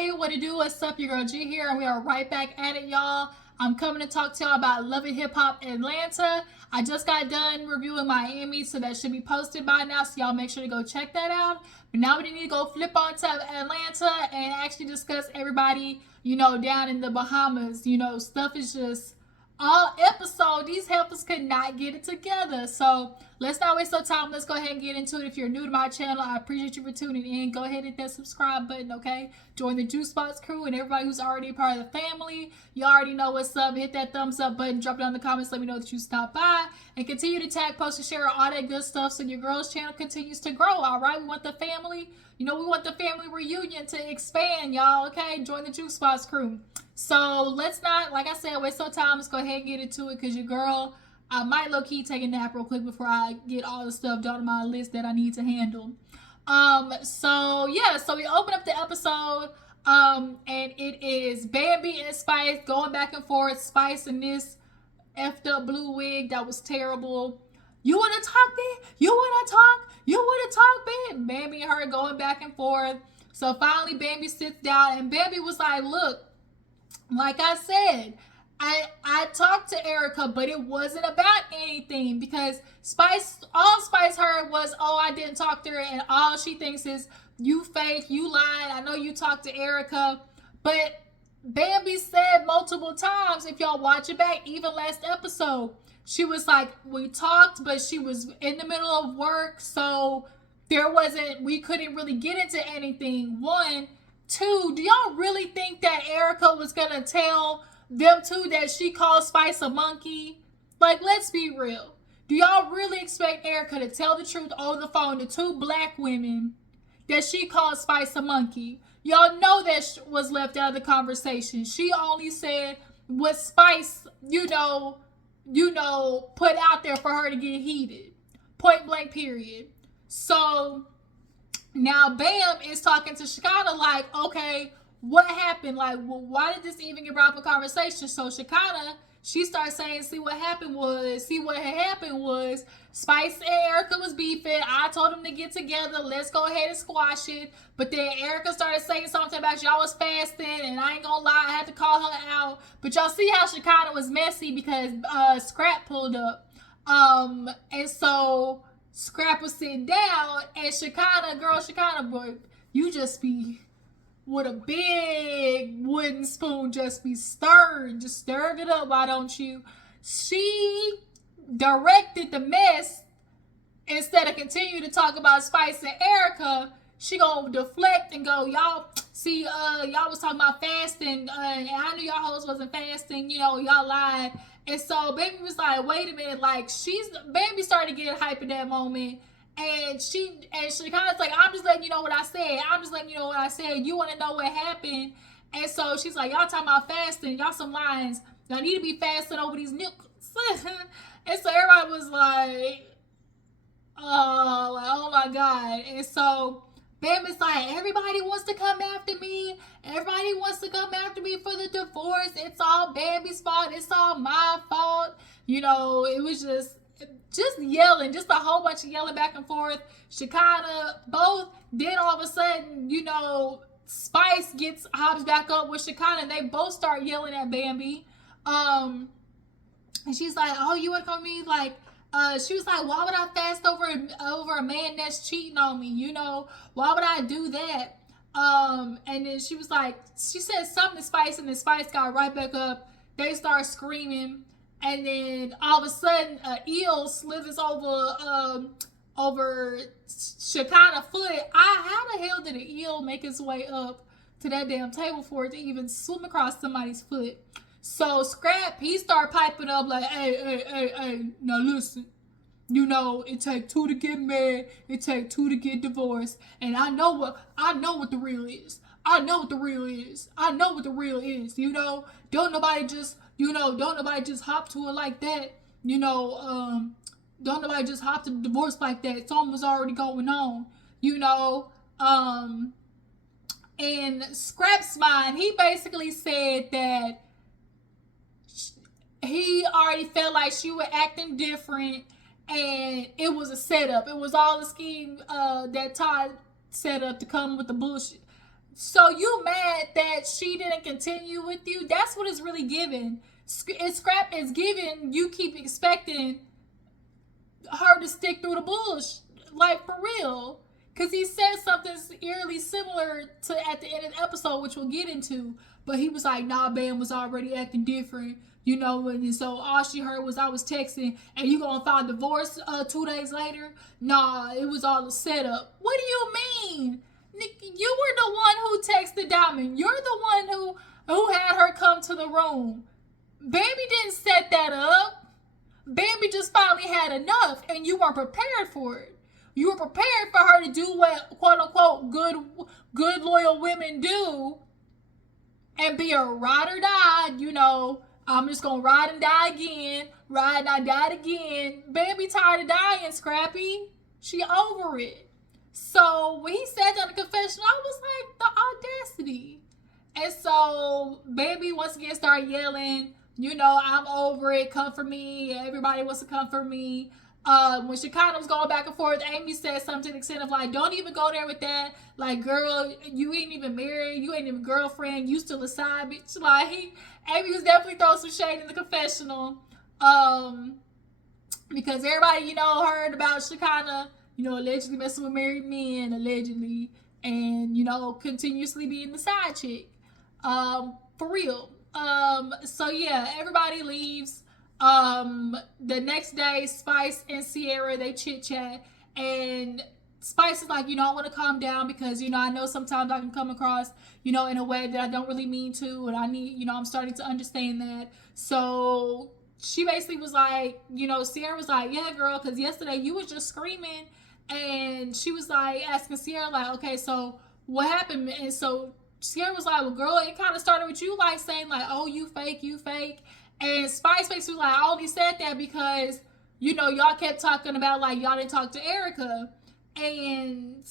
Hey, what it do? What's up? Your girl G here, and we are right back at it, y'all. I'm coming to talk to y'all about Loving Hiphop Atlanta. I just got done reviewing Miami, so that should be posted by now, so y'all make sure to go check that out. But now we need to go flip on to Atlanta and actually discuss everybody, down in the Bahamas. Stuff is just all episode. These helpers could not get it together. So let's not waste no time. Let's go ahead and get into it. If you're new to my channel, I appreciate you for tuning in. Go ahead and hit that subscribe button, okay? Join the Juice Box crew and everybody who's already a part of the family. You already know what's up. Hit that thumbs up button. Drop it down in the comments. Let me know that you stopped by. And continue to tag, post, and share all that good stuff so your girl's channel continues to grow, all right? We want the family. We want the family reunion to expand, y'all, okay? Join the Juice Box crew. So let's not, like I said, waste no time. Let's go ahead and get into it because your girl, I might low-key take a nap real quick before I get all the stuff done on my list that I need to handle. So we open up the episode, and it is Bambi and Spice going back and forth. Spice in this effed up blue wig that was terrible. You want to talk, babe? You want to talk? You want to talk, babe? Bambi and her going back and forth. So finally, Bambi sits down, and Bambi was like, look, like I said, I talked to Erica, but it wasn't about anything because all Spice heard was, oh, I didn't talk to her, and all she thinks is, you fake, you lied, I know you talked to Erica. But Bambi said multiple times, if y'all watch it back, even last episode, she was like, we talked, but she was in the middle of work, so we couldn't really get into anything. One. Two, do y'all really think that Erica was gonna tell them two that she called Spice a monkey? Like, let's be real. Do y'all really expect Erica to tell the truth over the phone to two black women that she called Spice a monkey? Y'all know that was left out of the conversation. She only said what Spice, put out there for her to get heated. Point blank, period. So now Bam is talking to Shekinah like, okay, what happened? Like, well, why did this even get brought up in conversation? So Shekinah, she starts saying, what had happened was Spice and Erica was beefing. I told them to get together. Let's go ahead and squash it. But then Erica started saying something about y'all was fasting, and I ain't gonna lie, I had to call her out. But y'all see how Shekinah was messy because Scrap pulled up. And so Scrap was sitting down, and Shekinah, boy, you just be with a big wooden spoon, just be stirring, just stir it up, why don't you? She directed the mess instead of continue to talk about Spice and Erica. She gonna deflect and go, y'all was talking about fasting, and I knew y'all hoes wasn't fasting, y'all lied. And so Baby was like, wait a minute, like Baby started getting hype in that moment. And she kind of like, I'm just letting you know what I said. You want to know what happened? And so she's like, y'all talking about fasting, y'all some lions. Y'all need to be fasting over these nickels. And so everybody was like, oh my God. And so Bambi's like, everybody wants to come after me. Everybody wants to come after me for the divorce. It's all Bambi's fault. It's all my fault. It was just yelling, just a whole bunch of yelling back and forth. Shekinah, both. Then all of a sudden, Spice hops back up with Shekinah, and they both start yelling at Bambi. And she's like, oh, you would call me like, she was like, why would I fast over a man that's cheating on me? Why would I do that? And then she was like, she said something to Spice, and then Spice got right back up. They start screaming, and then all of a sudden, an eel slithers over Shekinah's foot. How the hell did an eel make its way up to that damn table for it to even swim across somebody's foot? So Scrap, he started piping up like, hey, now listen, it take two to get married, it take two to get divorced, and I know what the real is. I know what the real is. Don't nobody just hop to it like that. Don't nobody just hop to the divorce like that. Something was already going on, And Scrap's mind, he basically said that he already felt like she was acting different, and it was a setup. It was all a scheme that Todd set up to come with the bullshit. So you mad upset that she didn't continue with you. That's what it's really giving. Scrap is giving, you keep expecting her to stick through the bullshit. Like, for real. Because he said something eerily similar to at the end of the episode, which we'll get into. But he was like, nah, Bam was already acting different. You know, and so all she heard was I was texting, and you gonna file divorce 2 days later? Nah, it was all a setup. What do you mean? You were the one who texted Diamond. You're the one who had her come to the room. Baby didn't set that up. Baby just finally had enough, and you weren't prepared for it. You were prepared for her to do what, quote unquote, good loyal women do, and be a ride or die. You know, I'm just gonna ride and die again. Ride and I died again. Baby tired of dying, Scrappy. She over it. So when he said that in the confessional, I was like, the audacity. And so Baby once again started yelling, you know, I'm over it, come for me. Everybody wants to come for me. When Shekinah was going back and forth, Amy said something to the extent of like, don't even go there with that. Like, girl, you ain't even married. You ain't even girlfriend. You still a side bitch. Like, Amy was definitely throwing some shade in the confessional. Because everybody, you know, heard about Shekinah, you know, allegedly messing with married men, allegedly. And, you know, continuously being the side chick. For real. So yeah, everybody leaves. The next day, Spice and Sierra, they chit chat, and Spice is like, you know, I want to calm down because, you know, I know sometimes I can come across, you know, in a way that I don't really mean to, and I need, you know, I'm starting to understand that. So she basically was like, you know, Sierra was like, yeah, girl, because yesterday you was just screaming, and she was like asking Sierra like, okay, so what happened? And so Sierra was like, well, girl, it kind of started with you like saying like, oh, you fake. And Spice basically was like, I only said that because, you know, y'all kept talking about like y'all didn't talk to Erica. And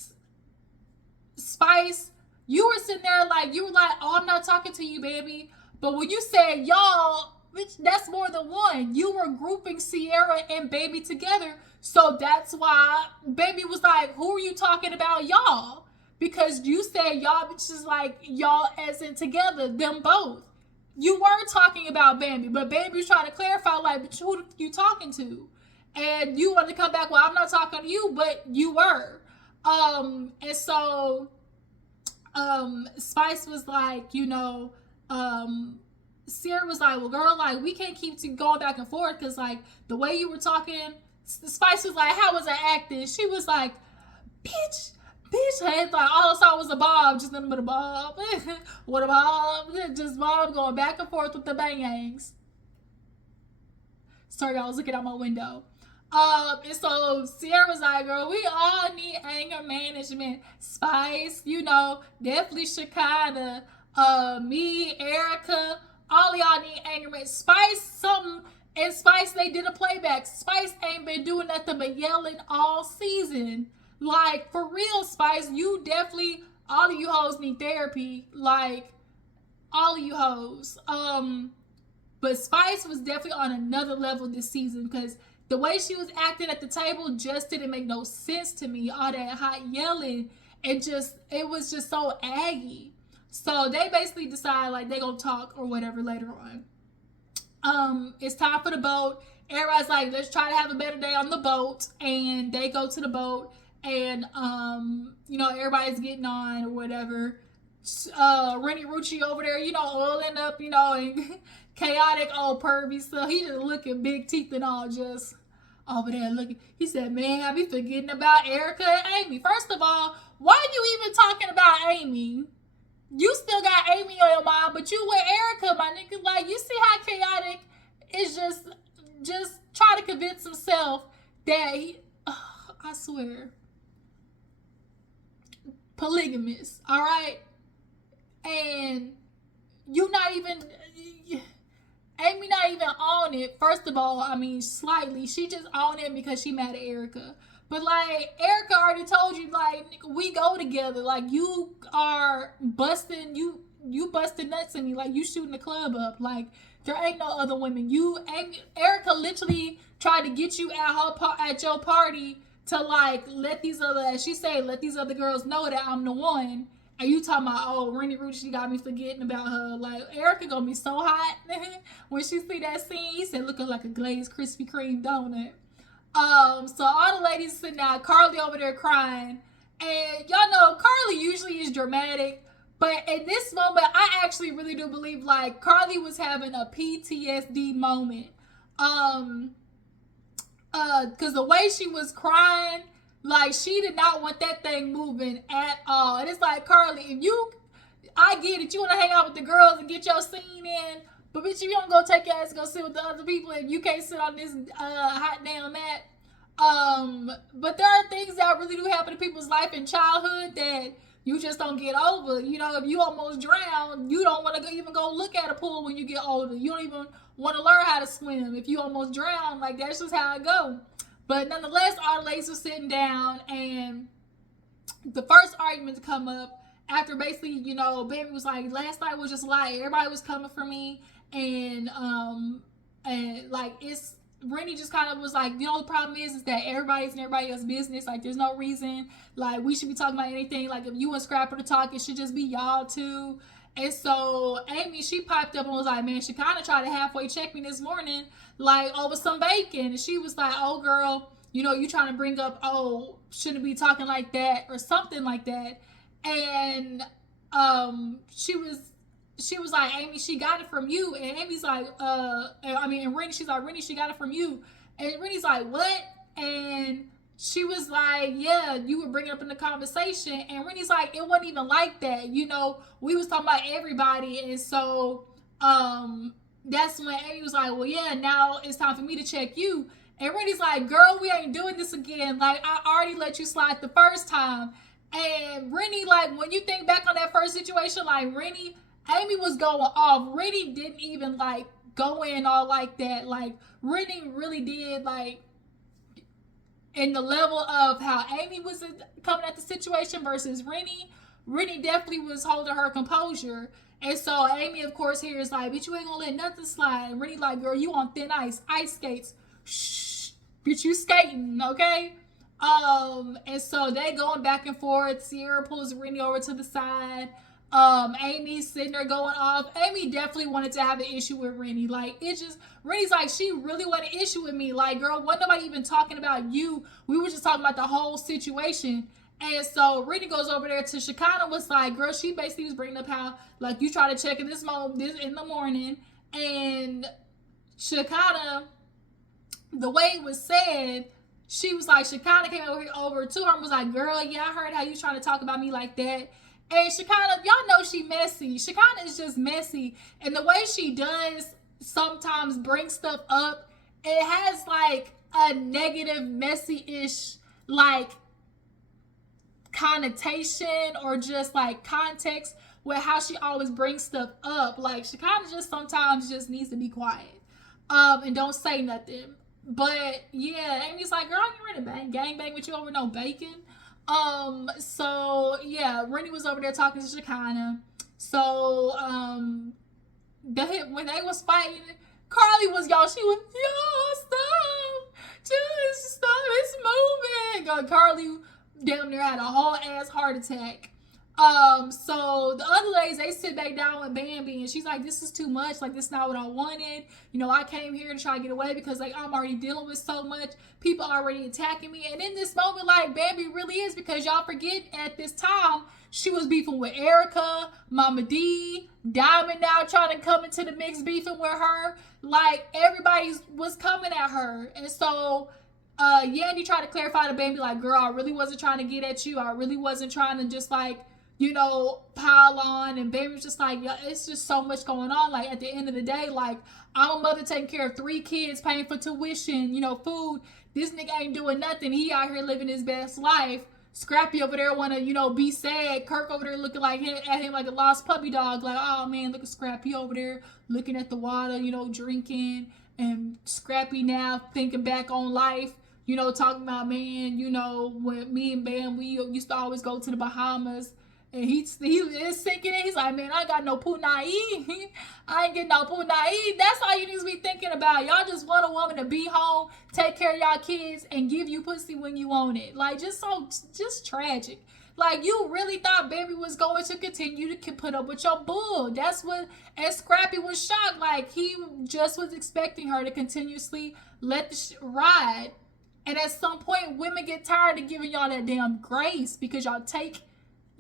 Spice, you were sitting there like, you were like, oh, I'm not talking to you, baby. But when you said y'all, bitch, that's more than one. You were grouping Sierra and Baby together. So that's why Baby was like, who are you talking about, y'all? Because you said y'all bitches like y'all as in together, them both. You were talking about Bambi, but Bambi was trying to clarify, like, but who are you talking to? And you wanted to come back, well, I'm not talking to you, but you were. And so Spice was like, you know, Sierra was like, well, girl, like, we can't keep going back and forth because, like, the way you were talking, Spice was like, how was I acting? She was like, bitch, head like all I saw was a bob, just nothing but a bob. What a bob, just bob going back and forth with the bangs. Sorry, I was looking out my window. And so Sierra was like, girl, we all need anger management. Spice, you know, definitely Shekinah, me, Erica, all of y'all need anger management. Spice, something, and Spice, they did a playback. Spice ain't been doing nothing but yelling all season. Like, for real, Spice, you definitely, all of you hoes need therapy. Like, all of you hoes. But Spice was definitely on another level this season because the way she was acting at the table just didn't make no sense to me. All that hot yelling, it was just so aggy. So they basically decide, like, they gonna talk or whatever later on. It's time for the boat. Everybody's like, let's try to have a better day on the boat. And they go to the boat. And, you know, everybody's getting on or whatever. Rennie Rucci over there, you know, oiling up, you know, and chaotic old pervy. So he just looking big teeth and all just over there looking. He said, man, I be forgetting about Erica and Amy. First of all, why are you even talking about Amy? You still got Amy on your mind, but you with Erica, my nigga. Like, you see how chaotic is just try to convince himself that he, I swear, polygamous, all right? And you not even, Amy not even on it. First of all, I mean, slightly. She just on it because she mad at Erica. But, like, Erica already told you, like, we go together. Like, you are busting, you busting nuts in me. Like, you shooting the club up. Like, there ain't no other women. Erica literally tried to get you at your party to, like, let these other, as she said, let these other girls know that I'm the one. And you talking about, oh, Rennie Rudy, she got me forgetting about her. Like, Erica gonna be so hot when she see that scene. He said, looking like a glazed Krispy Kreme donut. So all the ladies sitting down, Carly over there crying. And y'all know, Carly usually is dramatic. But in this moment, I actually really do believe, like, Carly was having a PTSD moment. Because the way she was crying, like, she did not want that thing moving at all. And it's like, Carly, if you, I get it, you want to hang out with the girls and get your scene in, but bitch, if you don't go take your ass to go sit with the other people, if you can't sit on this hot damn mat. But there are things that really do happen in people's life in childhood that you just don't get over. You know, if you almost drown, you don't want to even go look at a pool when you get older. You don't even want to learn how to swim. If you almost drown, like, that's just how it go. But nonetheless, all the ladies were sitting down, and the first argument to come up after basically, you know, Bambi was like, last night was just a lie. Everybody was coming for me, and like, it's, Rennie just kind of was like, you know, the problem is that everybody's in everybody else's business. Like, there's no reason, like, we should be talking about anything. Like, if you and Scrapper to talk, it should just be y'all two. And so Amy, she piped up and was like, man, she kind of tried to halfway check me this morning, like, over some bacon. And she was like, oh, girl, you know, you trying to bring up, oh, shouldn't be talking like that or something like that. And she was like, Amy, she got it from you. And Amy's like, and Rennie, she's like, Rennie, she got it from you. And Rennie's like, what? And she was like, yeah, you were bringing up in the conversation. And Rennie's like, it wasn't even like that. You know, we was talking about everybody. And so that's when Amy was like, well, yeah, now it's time for me to check you. And Rennie's like, girl, we ain't doing this again. Like, I already let you slide the first time. And Rennie, like, when you think back on that first situation, like, Amy was going off. Rennie didn't even, like, go in all like that. Like, Rennie really did, like, in the level of how Amy was coming at the situation versus Rennie definitely was holding her composure. And so Amy, of course, here is like, bitch, you ain't gonna let nothing slide. And Rennie like, girl, you on thin ice skates. Shh, bitch, you skating, okay? And so they going back and forth. Sierra pulls Rennie over to the side. Amy's sitting there going off. Amy definitely wanted to have an issue with Rennie. Like, it just, Rennie's like, she really wanted an issue with me. Like, girl, wasn't nobody even talking about you. We were just talking about the whole situation. And so Rennie goes over there to Shekinah, was like, girl, she basically was bringing up how, like, you try to check in this in the morning. And Shekinah, the way it was said, she was like, Shekinah came over to her and was like, girl, yeah, I heard how you trying to talk about me like that. And Shekinah, y'all know she messy. Shekinah is just messy. And the way she does sometimes bring stuff up, it has like a negative, messy-ish, like, connotation or just like context with how she always brings stuff up. Like, Shekinah just sometimes just needs to be quiet and don't say nothing. But yeah, Amy's like, girl, I ain't ready to gang bang with you over no bacon. So yeah, Rennie was over there talking to Shekinah. So when they was fighting, Carly was, y'all, she was, yo, stop, just stop, it's moving. God, Carly damn near had a whole ass heart attack. So the other ladies, they sit back down with Bambi, and she's like, this is too much. Like, this is not what I wanted. You know, I came here to try to get away because, like, I'm already dealing with so much. People already attacking me. And in this moment, like, Bambi really is, because y'all forget at this time, she was beefing with Erica, Mama D, Diamond now trying to come into the mix, beefing with her. Like, everybody was coming at her. And so Yandy tried to clarify to Bambi, like, girl, I really wasn't trying to get at you. I really wasn't trying to just, like, you know, pile on. And Bambi was just like, yeah, it's just so much going on. Like, at the end of the day, like, I'm a mother taking care of 3 kids, paying for tuition, you know, food. This nigga ain't doing nothing. He out here living his best life. Scrappy over there want to, you know, be sad. Kirk over there looking like at him like a lost puppy dog. Like, oh, man, look at Scrappy over there looking at the water, you know, drinking. And Scrappy now thinking back on life, you know, talking about, man, you know, when me and Bam, we used to always go to the Bahamas. And he is sinking in. He's like, man, I ain't got no punai. I ain't getting no punai. That's all you need to be thinking about. Y'all just want a woman to be home, take care of y'all kids, and give you pussy when you want it. Like, just tragic. Like, you really thought Bambi was going to continue to put up with your bull. That's what, and Scrappy was shocked. Like, he just was expecting her to continuously let the ride. And at some point, women get tired of giving y'all that damn grace because y'all take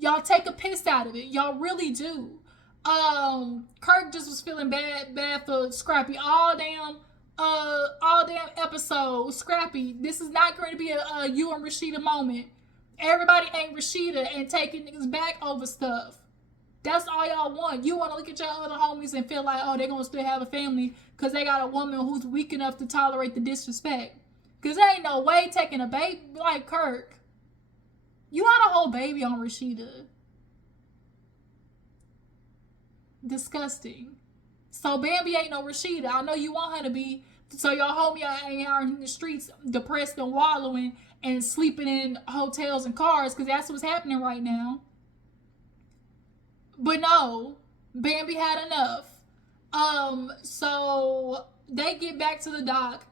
a piss out of it. Y'all really do. Kirk just was feeling bad for Scrappy all damn episode. Scrappy, this is not going to be a you and Rashida moment. Everybody ain't Rashida and taking niggas back over stuff. That's all y'all want. You want to look at your other homies and feel like, oh, they're going to still have a family because they got a woman who's weak enough to tolerate the disrespect. Because there ain't no way taking a baby like Kirk. You had a whole baby on Rashida. Disgusting. So Bambi ain't no Rashida. I know you want her to be. So your homie ain't out in the streets depressed and wallowing and sleeping in hotels and cars because that's what's happening right now. But no, Bambi had enough. So they get back to the dock.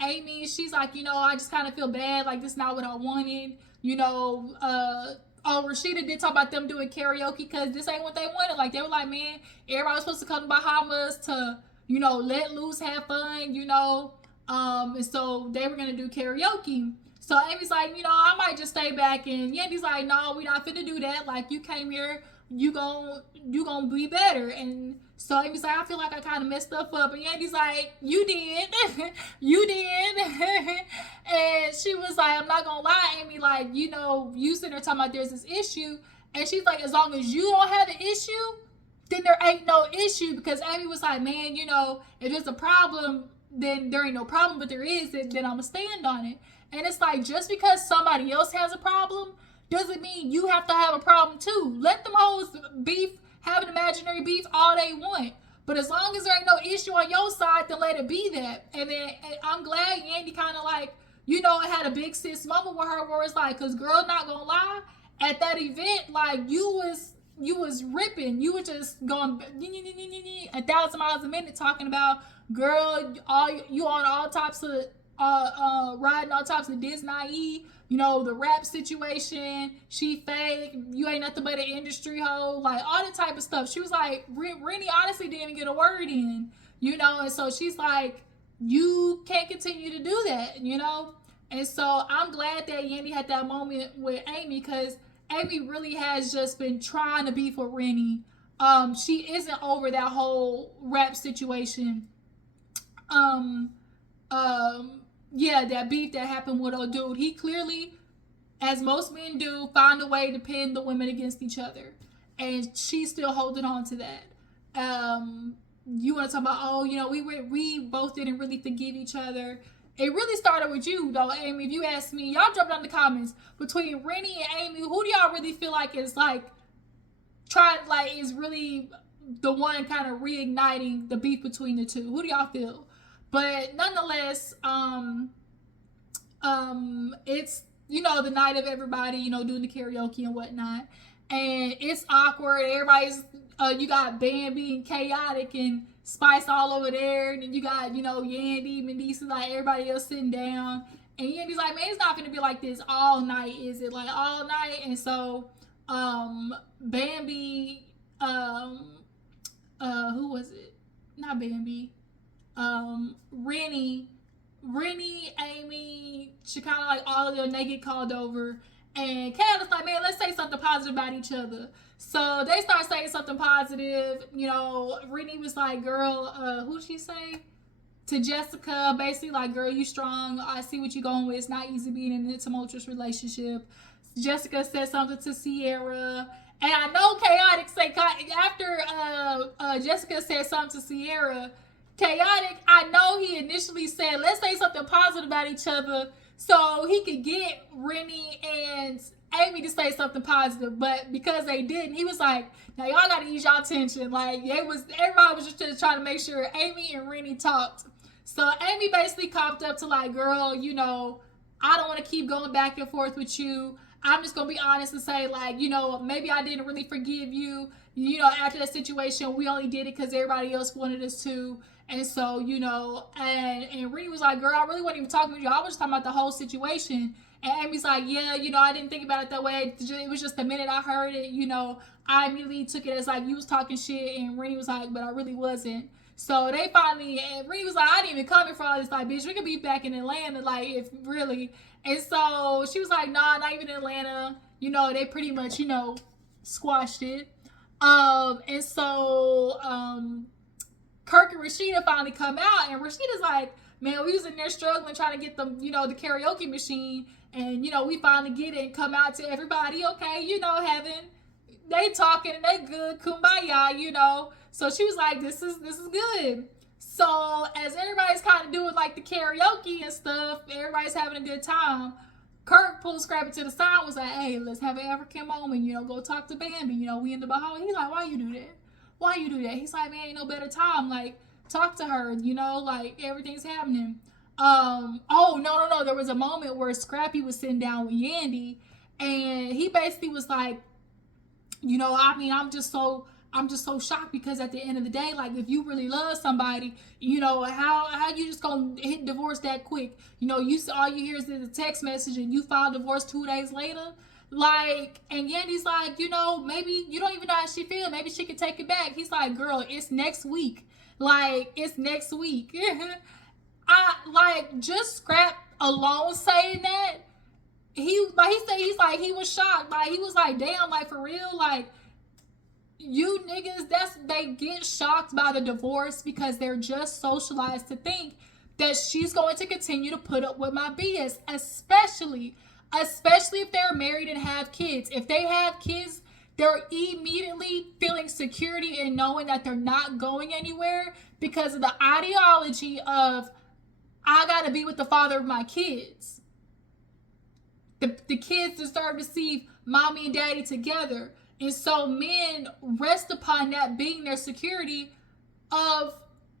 Amy, she's like, I just kind of feel bad. Like, this is not what I wanted. Rashida did talk about them doing karaoke because this ain't what they wanted. Like, they were like, man, everybody was supposed to come to Bahamas to, let loose, have fun, and so they were going to do karaoke. So Amy's like, I might just stay back. And Yandy's like, no, we not finna do that. Like, you came here, you gon' be better. And so Amy's like, I feel like I kind of messed stuff up. And Yandy's like, you did. You did. And she was like, I'm not gonna lie, Amy, like, you sitting there talking about there's this issue. And she's like, as long as you don't have an issue, then there ain't no issue. Because Amy was like, man, if there's a problem, then there ain't no problem. But there is, then I'm gonna stand on it. And it's like, just because somebody else has a problem doesn't mean you have to have a problem too. Let them hoes beef, have an imaginary beef all they want. But as long as there ain't no issue on your side, then let it be that. And then I'm glad Yandy kind of like, had a big sis moment with her where it's like, because girl, not gonna lie, at that event, like, you was ripping. You were just going 1,000 miles a minute talking about, girl, you on all types of riding all types of Disney, the rap situation, she fake, you ain't nothing but an industry hoe, like all that type of stuff. She was like, Rennie honestly didn't even get a word in, and so she's like, you can't continue to do that, and so I'm glad that Yandy had that moment with Amy because Amy really has just been trying to be for Rennie. She isn't over that whole rap situation. That beef that happened with old dude. He clearly, as most men do, find a way to pin the women against each other. And she's still holding on to that. You want to talk about, we both didn't really forgive each other. It really started with you, though, Amy. If you ask me, y'all drop down in the comments. Between Rennie and Amy, who do y'all really feel like is, is really the one kind of reigniting the beef between the two? Who do y'all feel? But nonetheless, it's, the night of everybody, doing the karaoke and whatnot. And it's awkward. Everybody's, you got Bambi and Chaotic and Spice all over there. And then you got, Yandy, Mendici, like everybody else sitting down. And Yandy's like, man, it's not going to be like this all night, is it? Like all night. And so, Bambi, who was it? Not Bambi. Rennie, Amy, Shekinah, like all of them, they get called over. And Candace's like, man, let's say something positive about each other. So they start saying something positive. Rennie was like, girl, who'd she say? To Jessica, basically like, girl, you strong. I see what you're going with. It's not easy being in a tumultuous relationship. Jessica said something to Sierra. And I know Chaotic say, after Jessica said something to Sierra, Chaotic, I know he initially said, let's say something positive about each other so he could get Rennie and Amy to say something positive. But because they didn't, he was like, now y'all got to use y'all tension. Like, everybody was just trying to make sure Amy and Rennie talked. So Amy basically copped up to like, girl, I don't want to keep going back and forth with you. I'm just going to be honest and say, like, maybe I didn't really forgive you. After that situation, we only did it because everybody else wanted us to. And so, and Rennie was like, girl, I really wasn't even talking to you. I was just talking about the whole situation. And Amy's like, yeah, I didn't think about it that way. It was just the minute I heard it, I immediately took it as like you was talking shit, and Rennie was like, but I really wasn't. So they finally, and Rennie was like, I didn't even come here for all this. Like, bitch, we could be back in Atlanta, like, if really. And so she was like, nah, not even in Atlanta. They pretty much, squashed it. And so Kirk and Rashida finally come out, and Rashida's like, man, we was in there struggling trying to get them, the karaoke machine, and we finally get it and come out to everybody, okay, having, they talking and they good, kumbaya, So she was like, this is good. So as everybody's kind of doing like the karaoke and stuff, everybody's having a good time. Kirk pulled Scrappy to the side and was like, hey, let's have an African moment, go talk to Bambi, we in the Bahamas. He's like, why you do that? Why you do that? He's like, man, ain't no better time. Like, talk to her, like everything's happening. Oh, no. There was a moment where Scrappy was sitting down with Yandy, and he basically was like, I'm just so shocked, because at the end of the day, like, if you really love somebody, how you just gonna hit divorce that quick? All you hear is a text message and you file divorce 2 days later. Like, and Yandy's like, maybe you don't even know how she feels. Maybe she could take it back. He's like, girl, it's next week. Like, it's next week. I like just Scrap alone saying that. He said he was shocked. Like, he was like, damn, like, for real, like, you niggas, they get shocked by the divorce because they're just socialized to think that she's going to continue to put up with my BS, especially if they're married and have kids. If they have kids, they're immediately feeling security in knowing that they're not going anywhere because of the ideology of, I gotta be with the father of my kids. The kids deserve to see mommy and daddy together. And so men rest upon that being their security of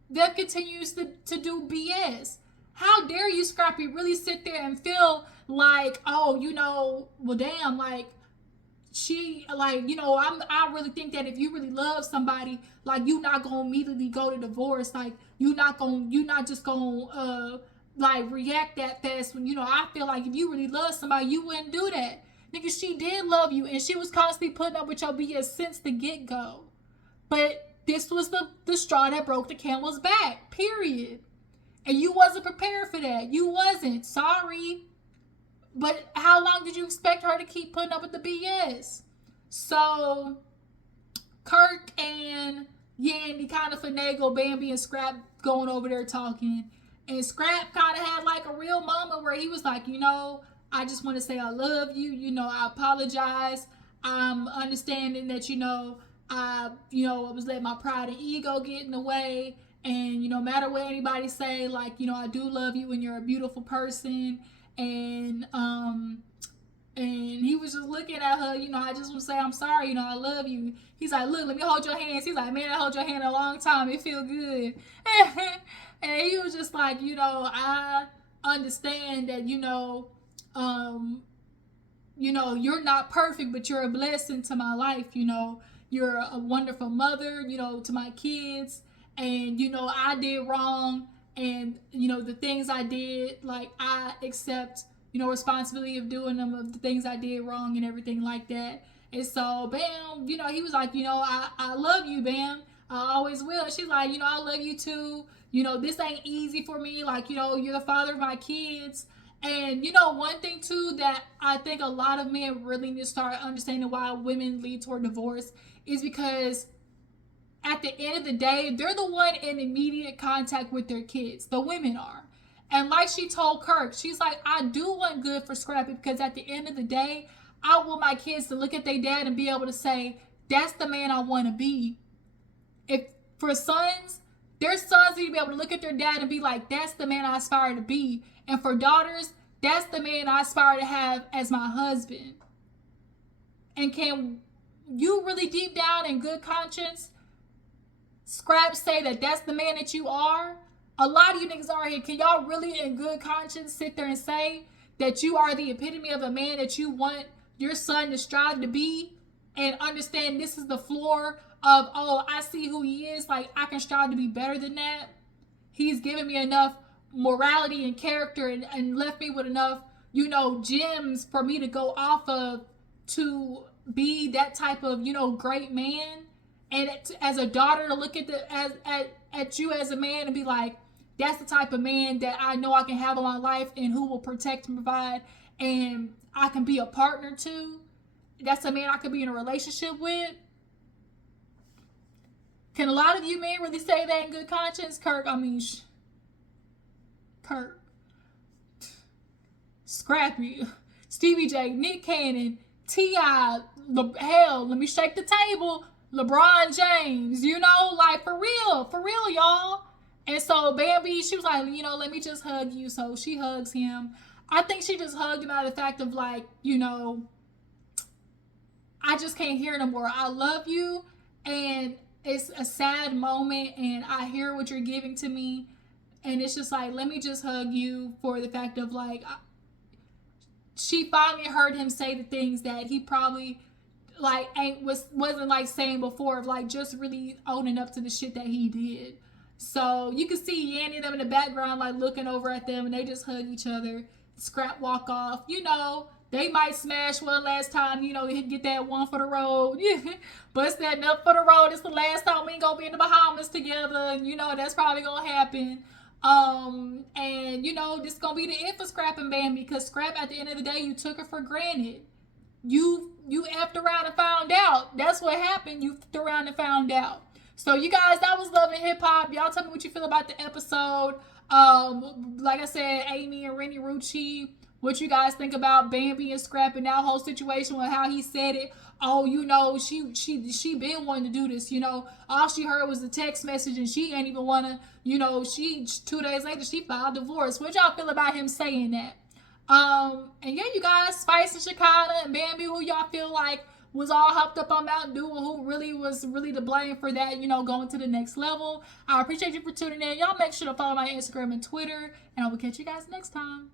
them continues to do BS. How dare you, Scrappy, really sit there and feel like, oh, well, damn, like, she, like, I really think that if you really love somebody, like, you not gonna immediately go to divorce. Like, you not just gonna, like, react that fast when, I feel like if you really love somebody, you wouldn't do that. Nigga, she did love you, and she was constantly putting up with your BS since the get-go. But this was the straw that broke the camel's back, period. And you wasn't prepared for that. You wasn't. Sorry. But how long did you expect her to keep putting up with the BS? So, Kirk and Yandy kind of finagle Bambi and Scrap going over there talking. And Scrap kind of had like a real moment where he was like, I just want to say I love you. I apologize. I'm understanding that, I was letting my pride and ego get in the way. And, no matter what anybody say, like, I do love you and you're a beautiful person. And he was just looking at her, I just want to say I'm sorry, I love you. He's like, look, let me hold your hands. He's like, man, I hold your hand a long time. It feel good. And he was just like, I understand that, you're not perfect, but you're a blessing to my life. You're a wonderful mother, to my kids. And, I did wrong. And, the things I did, like, I accept, responsibility of doing them, of the things I did wrong and everything like that. And so, Bam, he was like, I love you, Bam. I always will. And she's like, I love you too. This ain't easy for me. Like, you're the father of my kids. And, one thing too that I think a lot of men really need to start understanding why women lead toward divorce is because at the end of the day, they're the one in immediate contact with their kids. The women are. And like she told Kirk, she's like, I do want good for Scrappy because at the end of the day, I want my kids to look at their dad and be able to say, that's the man I want to be. If for sons, their sons need to be able to look at their dad and be like, that's the man I aspire to be. And for daughters, that's the man I aspire to have as my husband. And can you really deep down in good conscience, Scrap, say that that's the man that you are? A lot of you niggas are here. Can y'all really in good conscience sit there and say that you are the epitome of a man that you want your son to strive to be and understand this is the floor of, oh, I see who he is. Like, I can strive to be better than that. He's given me enough morality and character and left me with enough you know, gems for me to go off of to be that type of, you know, great man. And as a daughter to look at at you as a man and be like, that's the type of man that I know I can have in my life and who will protect and provide and I can be a partner to. That's a man I could be in a relationship with. Can a lot of you men really say that in good conscience? Kirk, Scrappy, Stevie J, Nick Cannon, T.I., hell, let me shake the table, LeBron James, you know, like for real, y'all. And so Bambi, she was like, you know, let me just hug you. So she hugs him. I think she just hugged him out of the fact of like, you know, I just can't hear no more. I love you, and it's a sad moment, and I hear what you're giving to me, and it's just like, let me just hug you for the fact of like, she finally heard him say the things that he probably like wasn't like saying before, of like just really owning up to the shit that he did. So you can see Yanni and them in the background like looking over at them, and they just hug each other. Scrap walk off. You know, they might smash one last time, you know, get that one for the road. Bust that nut for the road. It's the last time we ain't gonna be in the Bahamas together. And you know, that's probably gonna happen. And you know, this is gonna be the end for Scrap and Bambi, because Scrap, at the end of the day, you took her for granted. You effed around and found out. That's what happened. You effed around and found out. So you guys, that was Love and Hip Hop. Y'all tell me what you feel about the episode. Like I said, Amy and Renni Rucci, what you guys think about Bambi and Scrap and that whole situation with how he said it. Oh, you know, she been wanting to do this, you know. All she heard was the text message, and she ain't even wanna, you know, 2 days later she filed divorce. What y'all feel about him saying that? And yeah, you guys, Spice and Shekinah and Bambi, who y'all feel like was all hopped up on Mountain Dew, who really was to blame for that, you know, going to the next level. I appreciate you for tuning in. Y'all make sure to follow my Instagram and Twitter, and I will catch you guys next time.